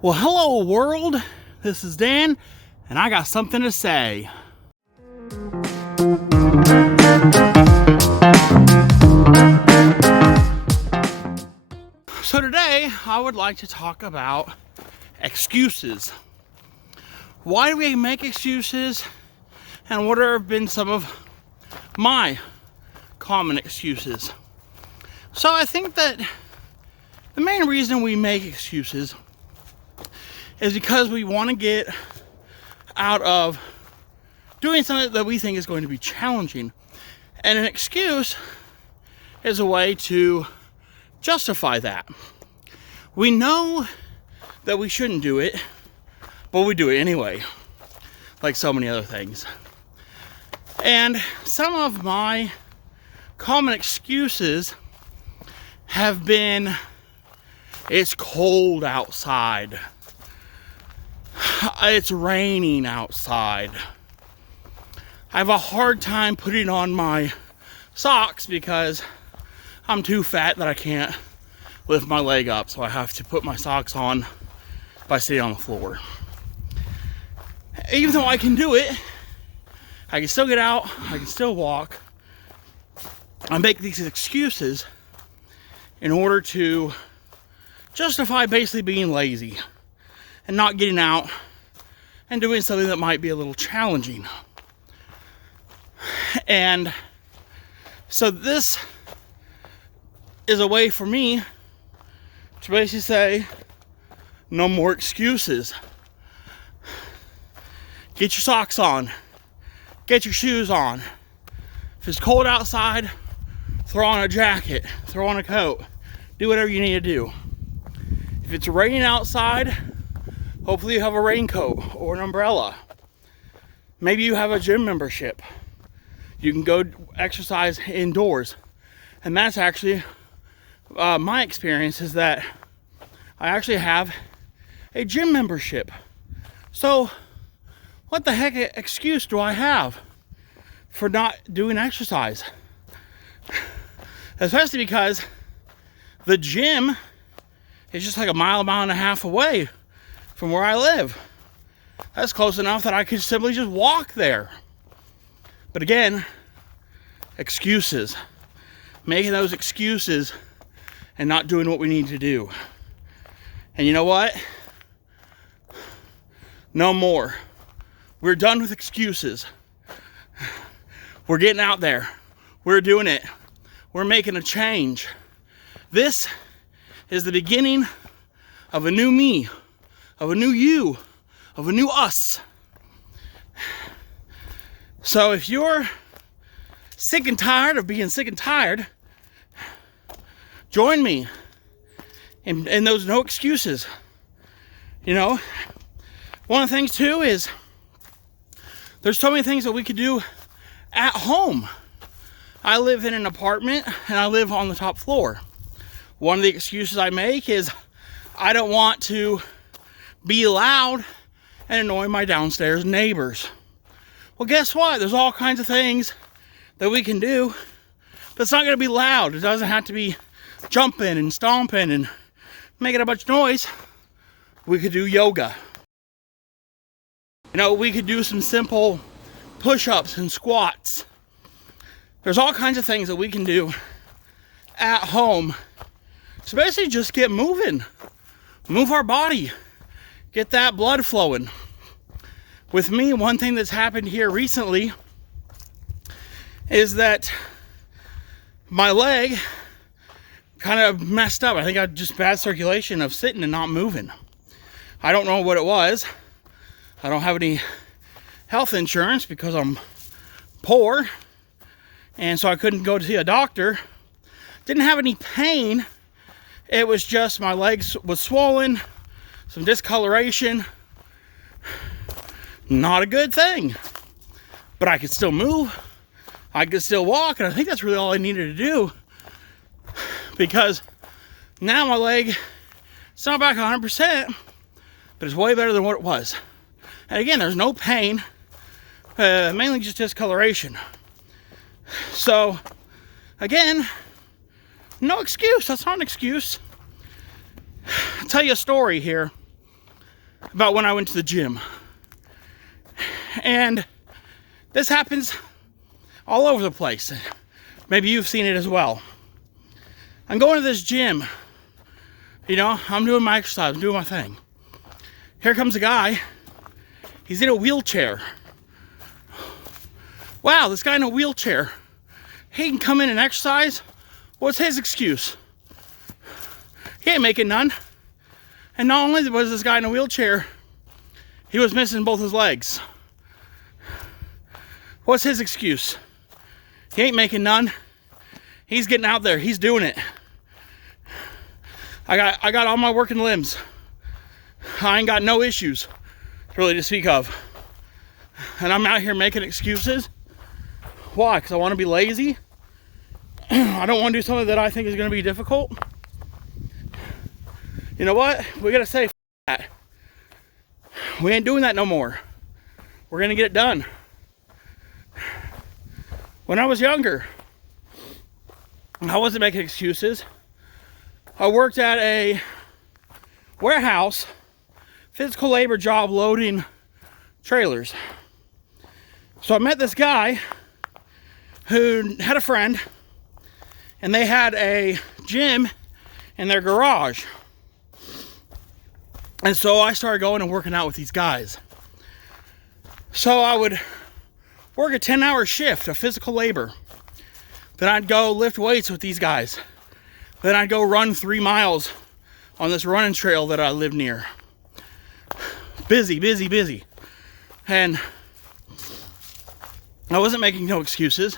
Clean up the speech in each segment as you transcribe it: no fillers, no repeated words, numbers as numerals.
Well, hello world, this is Dan, and I got something to say. So today, I would like to talk about excuses. Why do we make excuses, and what have been some of my common excuses? So I think that the main reason we make excuses is because we want to get out of doing something that we think is going to be challenging. And an excuse is a way to justify that. We know that we shouldn't do it, but we do it anyway, like so many other things. And some of my common excuses have been, it's cold outside. It's raining outside. I have a hard time putting on my socks because I'm too fat that I can't lift my leg up, so I have to put my socks on by sitting on the floor. Even though I can do it, I can still get out, I can still walk. I make these excuses in order to justify basically being lazy and not getting out and doing something that might be a little challenging. And so this is a way for me to basically say, no more excuses. Get your socks on. Get your shoes on. If it's cold outside, throw on a jacket, throw on a coat, do whatever you need to do. If it's raining outside, hopefully you have a raincoat or an umbrella. Maybe you have a gym membership. You can go exercise indoors. And that's actually my experience, is that I actually have a gym membership. So what the heck excuse do I have for not doing exercise? Especially because the gym is just like a mile and a half away from where I live. That's close enough that I could simply just walk there. But again, excuses. Making those excuses and not doing what we need to do. And you know what? No more. We're done with excuses. We're getting out there. We're doing it. We're making a change. This is the beginning of a new me, of a new you, of a new us. So if you're sick and tired of being sick and tired, join me in those no excuses. You know, one of the things too is there's so many things that we could do at home. I live in an apartment and I live on the top floor. One of the excuses I make is I don't want to be loud and annoy my downstairs neighbors. Well, guess what? There's all kinds of things that we can do, but it's not going to be loud. It doesn't have to be jumping and stomping and making a bunch of noise. We could do yoga. You know, we could do some simple push-ups and squats. There's all kinds of things that we can do at home. So basically just get moving. Move our body. Get that blood flowing. With me, one thing that's happened here recently is that my leg kind of messed up. I think I had just bad circulation of sitting and not moving. I don't know what it was. I don't have any health insurance because I'm poor, and so I couldn't go to see a doctor. Didn't have any pain. It was just my legs was swollen, some discoloration. Not a good thing. But I could still move. I could still walk, and I think that's really all I needed to do. Because now my leg, it's not back 100%, but it's way better than what it was. And again, there's no pain, mainly just discoloration. So, again, no excuse. That's not an excuse. I'll tell you a story here. about when I went to the gym. And this happens all over the place. Maybe you've seen it as well. I'm going to this gym. You know, I'm doing my exercise, I'm doing my thing. Here comes a guy. He's in a wheelchair. Wow, this guy in a wheelchair. He can come in and exercise. What's his excuse? He ain't making none. And not only was this guy in a wheelchair, he was missing both his legs. What's his excuse? He ain't making none. He's getting out there. He's doing it. I got all my working limbs. I ain't got no issues really to speak of. And I'm out here making excuses. Why? Because I want to be lazy? I don't want to do something that I think is going to be difficult. You know what? We got to say that. We ain't doing that no more. We're going to get it done. When I was younger, I wasn't making excuses. I worked at a warehouse, physical labor job loading trailers. So I met this guy who had a friend, and they had a gym in their garage. And so I started going and working out with these guys. So I would work a 10-hour shift of physical labor. Then I'd go lift weights with these guys. Then I'd go run 3 miles on this running trail that I live near. Busy, busy, busy. And I wasn't making no excuses.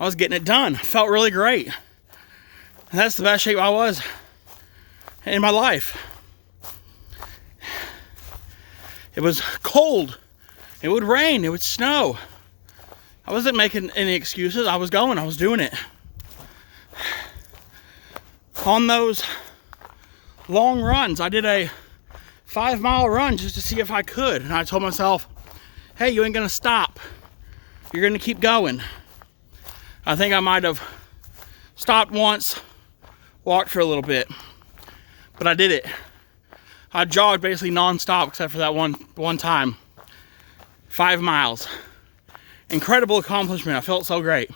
I was getting it done. Felt really great. And that's the best shape I was in my life. It was cold. It would rain. It would snow. I wasn't making any excuses. I was going. I was doing it. On those long runs, I did a 5-mile run just to see if I could. And I told myself, hey, you ain't gonna stop. You're gonna keep going. I think I might have stopped once, walked for a little bit, but I did it. I jogged basically non-stop except for that one time. 5 miles. Incredible accomplishment. I felt so great.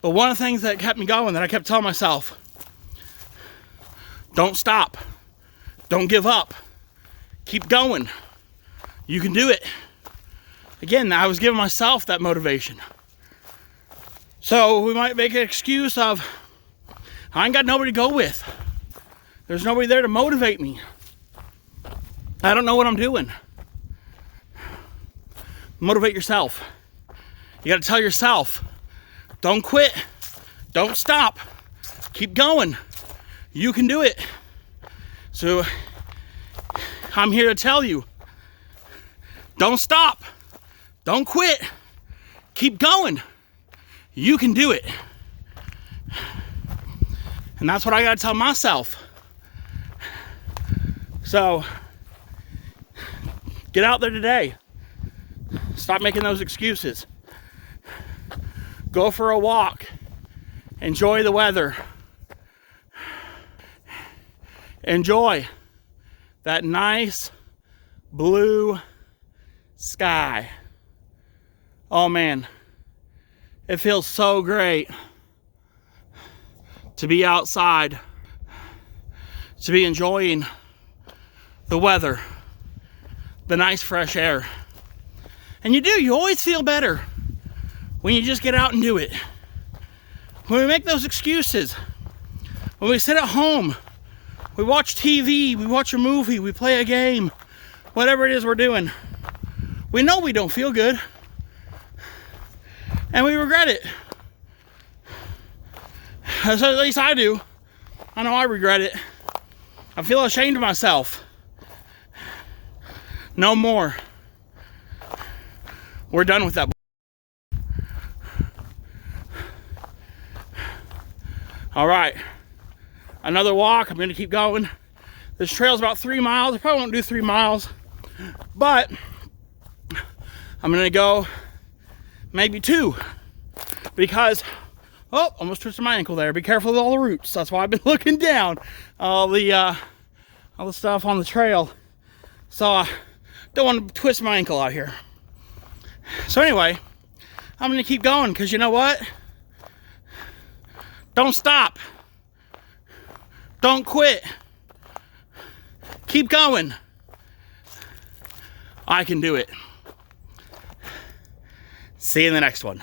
But one of the things that kept me going, that I kept telling myself, don't stop. Don't give up. Keep going. You can do it. Again, I was giving myself that motivation. So we might make an excuse of, I ain't got nobody to go with. There's nobody there to motivate me. I don't know what I'm doing. Motivate yourself. You got to tell yourself, don't quit. Don't stop. Keep going. You can do it. So I'm here to tell you, don't stop. Don't quit. Keep going. You can do it. And that's what I got to tell myself. So get out there today. Stop making those excuses. Go for a walk. Enjoy the weather. Enjoy that nice blue sky. Oh man, it feels so great to be outside, to be enjoying the weather, the nice fresh air. And you always feel better when you just get out and do it. When we make those excuses, when we sit at home, we watch TV, we watch a movie, we play a game, whatever it is we're doing, we know we don't feel good. And we regret it. So at least I do. I know I regret it. I feel ashamed of myself. No more. We're done with that. All right. Another walk. I'm going to keep going. This trail's about 3 miles. I probably won't do 3 miles. But I'm going to go maybe 2. Because, oh, almost twisted my ankle there. Be careful with all the roots. That's why I've been looking down. All the stuff on the trail. So I don't want to twist my ankle out here. So anyway, I'm gonna keep going because you know what? Don't stop. Don't quit. Keep going. I can do it. See you in the next one.